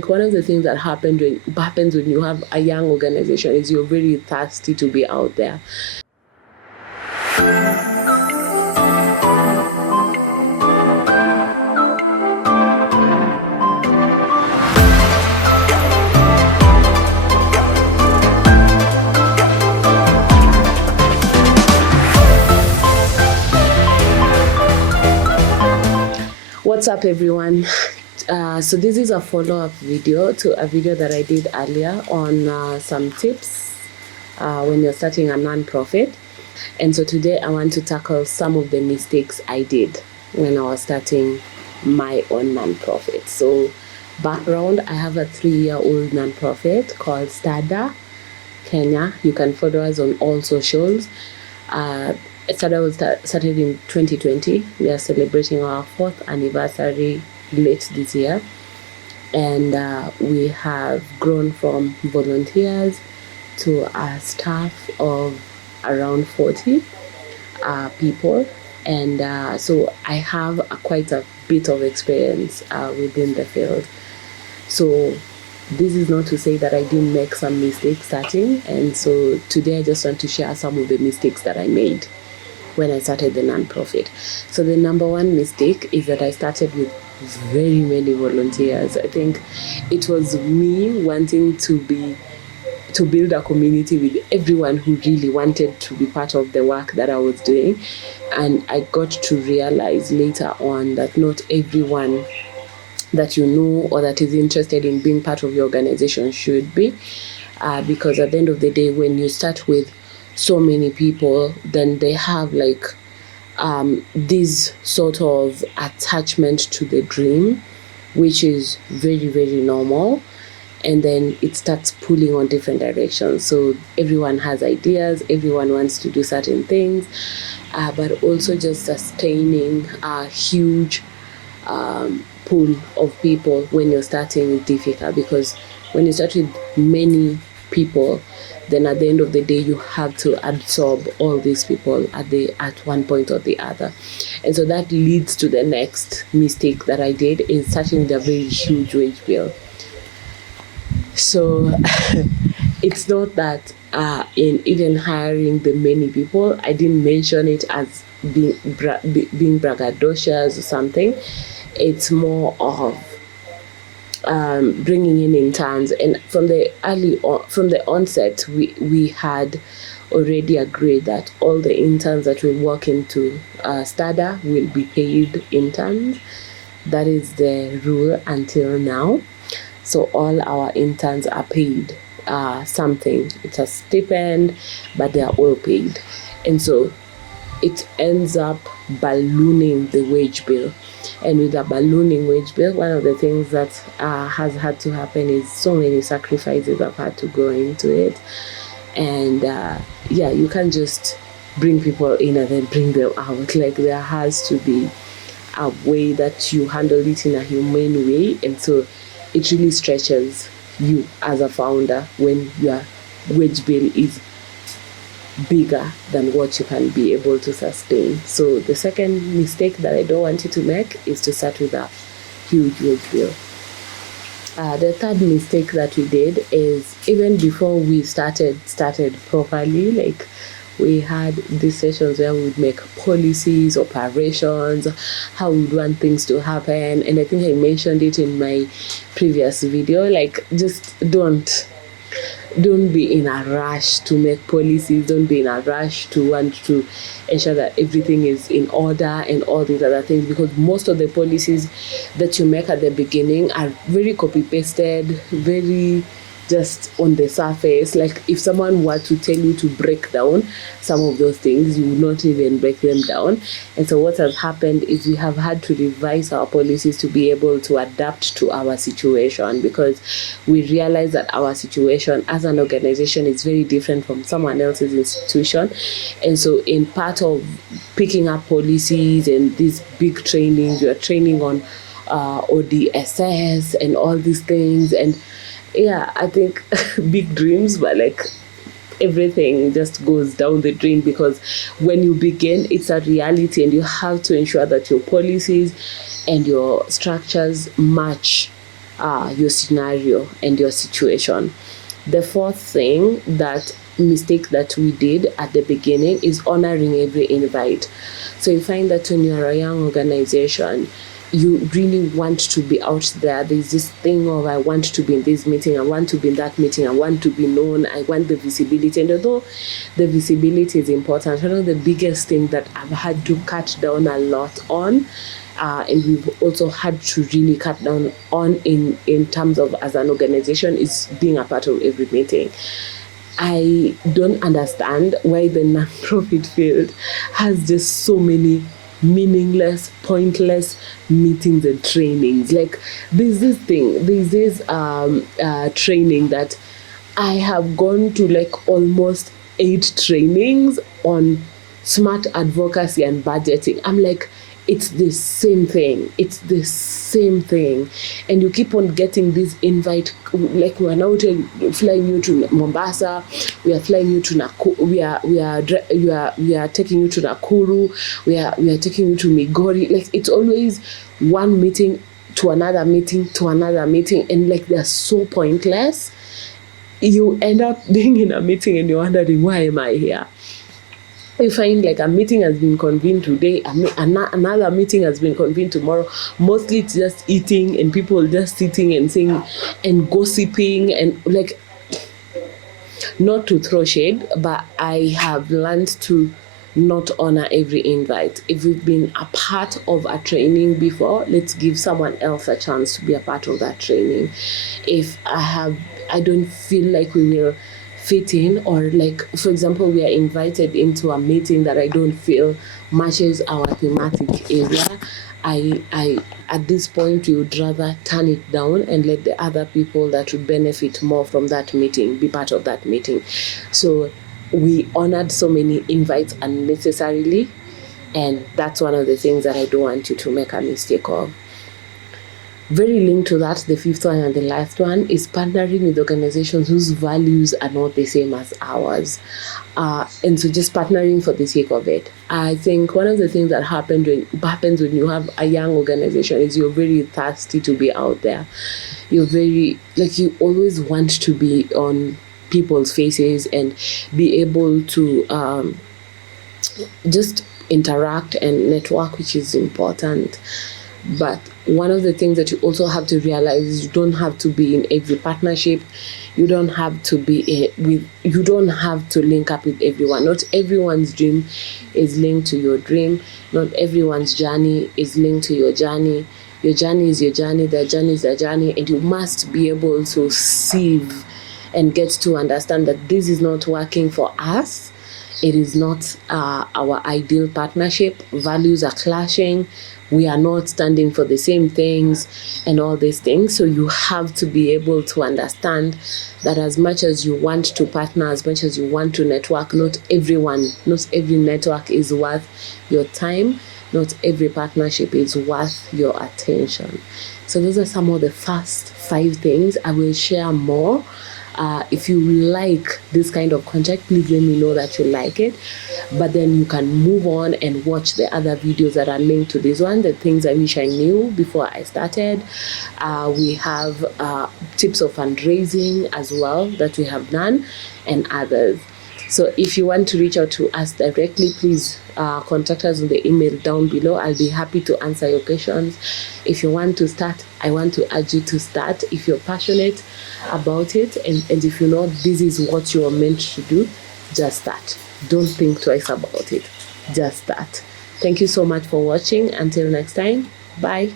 think one of the things that happens when you have a young organization is you're very thirsty to be out there. What's up, everyone? So this is a follow-up video to a video that I did earlier on some tips when you're starting a non-profit. And so today I want to tackle some of the mistakes I did when I was starting my own non-profit. So background, I have a 3-year-old non-profit called Stada Kenya. You can follow us on all socials. Stada was started in 2020. We are celebrating our 4th anniversary late this year. And we have grown from volunteers to a staff of around 40 people. And so I have quite a bit of experience within the field. So this is not to say that I didn't make some mistakes starting. And so today I just want to share some of the mistakes that I made when I started the non-profit. So the number one mistake is that I started with very many volunteers. I think it was me wanting to build a community with everyone who really wanted to be part of the work that I was doing. And I got to realize later on that not everyone that you know or that is interested in being part of your organization should be. Because at the end of the day, when you start with so many people, then they have like this sort of attachment to the dream, which is very, very normal. And then it starts pulling on different directions. So everyone has ideas, everyone wants to do certain things, but also just sustaining a huge pool of people when you're starting is difficult, because when you start with many people, then at the end of the day, you have to absorb all these people at one point or the other. And so that leads to the next mistake that I did, in starting with a very huge wage bill. So it's not that in even hiring the many people, I didn't mention it as being braggadocious or something. It's more of bringing in interns. And from the onset, we had already agreed that all the interns that will work into Stada will be paid interns. That is the rule until now. So all our interns are paid something. It's a stipend, but they are all paid. And so it ends up ballooning the wage bill. And with a ballooning wage bill, one of the things that has had to happen is so many sacrifices have had to go into it. And you can't just bring people in and then bring them out. Like, there has to be a way that you handle it in a humane way. And so it really stretches you as a founder when your wage bill is bigger than what you can be able to sustain. So the second mistake that I don't want you to make is to start with a huge wage bill. The third mistake that we did is, even before we started properly, like, we had these sessions where we would make policies, operations, how we would want things to happen. And I think I mentioned it in my previous video, like, just don't be in a rush to make policies. Don't be in a rush to want to ensure that everything is in order and all these other things, because most of the policies that you make at the beginning are very copy-pasted, very just on the surface. Like, if someone were to tell you to break down some of those things, you would not even break them down. And so what has happened is we have had to revise our policies to be able to adapt to our situation, because we realize that our situation as an organization is very different from someone else's institution. And so in part of picking up policies and these big trainings, we are training on ODSS and all these things. And yeah, I think big dreams, but like, everything just goes down the drain, because when you begin, it's a reality, and you have to ensure that your policies and your structures match your scenario and your situation. The fourth thing, that mistake that we did at the beginning, is honoring every invite. So you find that when you're a young organization, you really want to be out there. There's this thing of, I want to be in this meeting, I want to be in that meeting, I want to be known, I want the visibility. And although the visibility is important, one of the biggest things that I've had to cut down a lot on, and we've also had to really cut down on in terms of as an organization, is being a part of every meeting. I don't understand why the nonprofit field has just so many meaningless, pointless meetings and trainings. Like, there's this training that I have gone to, like almost 8 trainings on smart advocacy and budgeting. I'm like, it's the same thing. It's the same thing. And you keep on getting this invite, like, we're now flying you to Mombasa, we are flying you to Nakuru, we are taking you to Nakuru, we are taking you to Migori. Like, it's always one meeting to another meeting to another meeting, and like, they're so pointless. You end up being in a meeting and you're wondering, why am I here? You find like a meeting has been convened today, another meeting has been convened tomorrow. Mostly it's just eating and people just sitting and saying and gossiping, and like, not to throw shade, but I have learned to not honor every invite. If we've been a part of a training before, let's give someone else a chance to be a part of that training. If I don't feel like we will fit in, or like, for example, we are invited into a meeting that I don't feel matches our thematic area, I at this point, we would rather turn it down and let the other people that would benefit more from that meeting be part of that meeting. So we honored so many invites unnecessarily, and that's one of the things that I don't want you to make a mistake of. Very linked to that, the fifth one and the last one is partnering with organizations whose values are not the same as ours. And so just partnering for the sake of it. I think one of the things that happens when you have a young organization is you're very thirsty to be out there. You're very, like, you always want to be on people's faces and be able to just interact and network, which is important. But one of the things that you also have to realize is you don't have to be in every partnership. You don't have to you don't have to link up with everyone. Not everyone's dream is linked to your dream. Not everyone's journey is linked to your journey. Your journey is your journey, their journey is their journey, and you must be able to sieve and get to understand that this is not working for us. It is not our ideal partnership. Values are clashing. We are not standing for the same things and all these things. So you have to be able to understand that as much as you want to partner, as much as you want to network, not every network is worth your time. Not every partnership is worth your attention. So those are some of the first 5 things. I will share more. If you like this kind of content, please let me know that you like it. But then you can move on and watch the other videos that are linked to this one, the things I wish I knew before I started. We have tips of fundraising as well that we have done, and others. So if you want to reach out to us directly, please contact us on the email down below. I'll be happy to answer your questions. If you want to start, I want to urge you to start. If you're passionate about it, and if you know this is what you're meant to do, just start. Don't think twice about it. Just start. Thank you so much for watching. Until next time, bye.